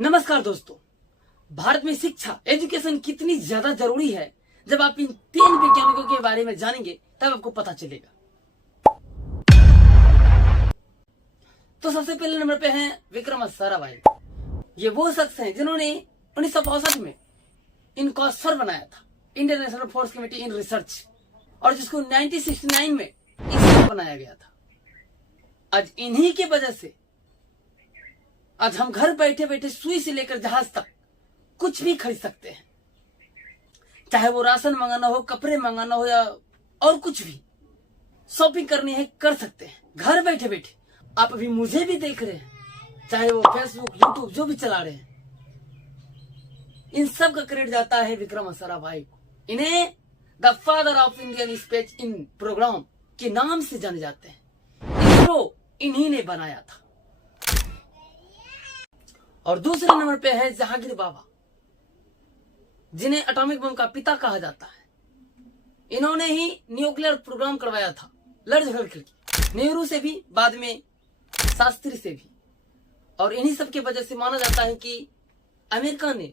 नमस्कार दोस्तों। भारत में शिक्षा एजुकेशन कितनी ज्यादा जरूरी है, जब आप इन 3 वैज्ञानिकों के बारे में जानेंगे तब आपको पता चलेगा। तो सबसे पहले नंबर पे हैं विक्रम साराभाई। ये वो शख्स हैं जिन्होंने 1962 में इनको स्वर बनाया था, Indian national force committee in research, और जिसको 1969 में इसरो बनाया गया था। आज इन्हीं की वजह से आज हम घर बैठे बैठे सुई से लेकर जहाज तक कुछ भी खरीद सकते हैं, चाहे वो राशन मंगाना हो, कपड़े मंगाना हो या और कुछ भी शॉपिंग करनी है कर सकते हैं घर बैठे बैठे। आप अभी मुझे भी देख रहे हैं, चाहे वो फेसबुक यूट्यूब जो भी चला रहे हैं, इन सब का क्रेडिट जाता है विक्रम साराभाई को। इन्हें the father of Indian space in program के नाम से जाने जाते हैं। इसरो इन्हीं ने बनाया था। और दूसरे नंबर पे है जहांगीर बाबा, जिन्हें एटॉमिक बम का पिता कहा जाता है। इन्होंने ही न्यूक्लियर प्रोग्राम करवाया था, लड़ झगड़ करके, नेहरू से भी, बाद में शास्त्री से भी। और इन्हीं सब की वजह से माना जाता है कि अमेरिका ने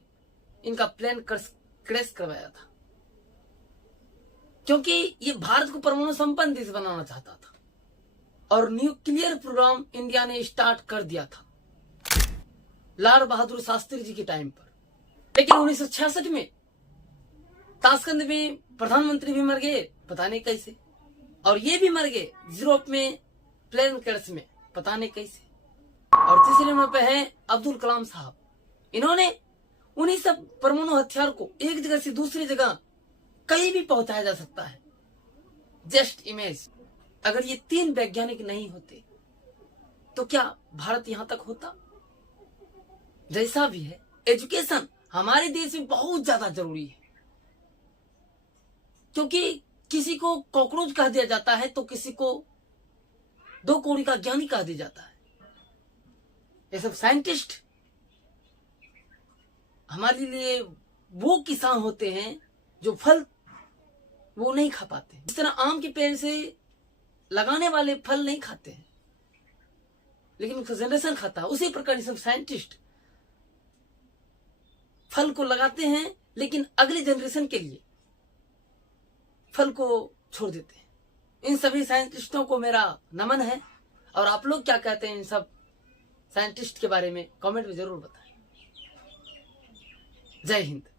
इनका प्लेन क्रैश करवाया था, क्योंकि ये भारत को परमाणु संपन्न देश बनाना चाहता था और न्यूक्लियर प्रोग्राम इंडिया ने स्टार्ट कर दिया था लाल बहादुर शास्त्री जी के टाइम पर। लेकिन 1966 में ताशकंद में प्रधानमंत्री भी मर गए, पता नहीं कैसे, और ये भी मर गए यूरोप में प्लेन क्रैश में, पता नहीं कैसे। और तीसरे नंबर पे है अब्दुल कलाम साहब। इन्होंने उन्हीं सब परमाणु हथियार को एक जगह से दूसरी जगह कहीं भी पहुंचाया जा सकता है। जस्ट इमेज, अगर ये 3 वैज्ञानिक नहीं होते तो क्या भारत यहां तक होता? जैसा भी है, एजुकेशन हमारे देश में बहुत ज्यादा जरूरी है, क्योंकि किसी को कॉकरोच कह दिया जाता है तो किसी को 2 कौड़ी का ज्ञानी कह दिया जाता है। ये सब साइंटिस्ट हमारे लिए वो किसान होते हैं जो फल वो नहीं खा पाते। जिस तरह आम के पेड़ से लगाने वाले फल नहीं खाते हैं लेकिन उसका जनरेशन खाता है, उसी प्रकार ये सब साइंटिस्ट फल को लगाते हैं लेकिन अगले जनरेशन के लिए फल को छोड़ देते हैं। इन सभी साइंटिस्टों को मेरा नमन है। और आप लोग क्या कहते हैं इन सब साइंटिस्ट के बारे में कमेंट में जरूर बताएं। जय हिंद।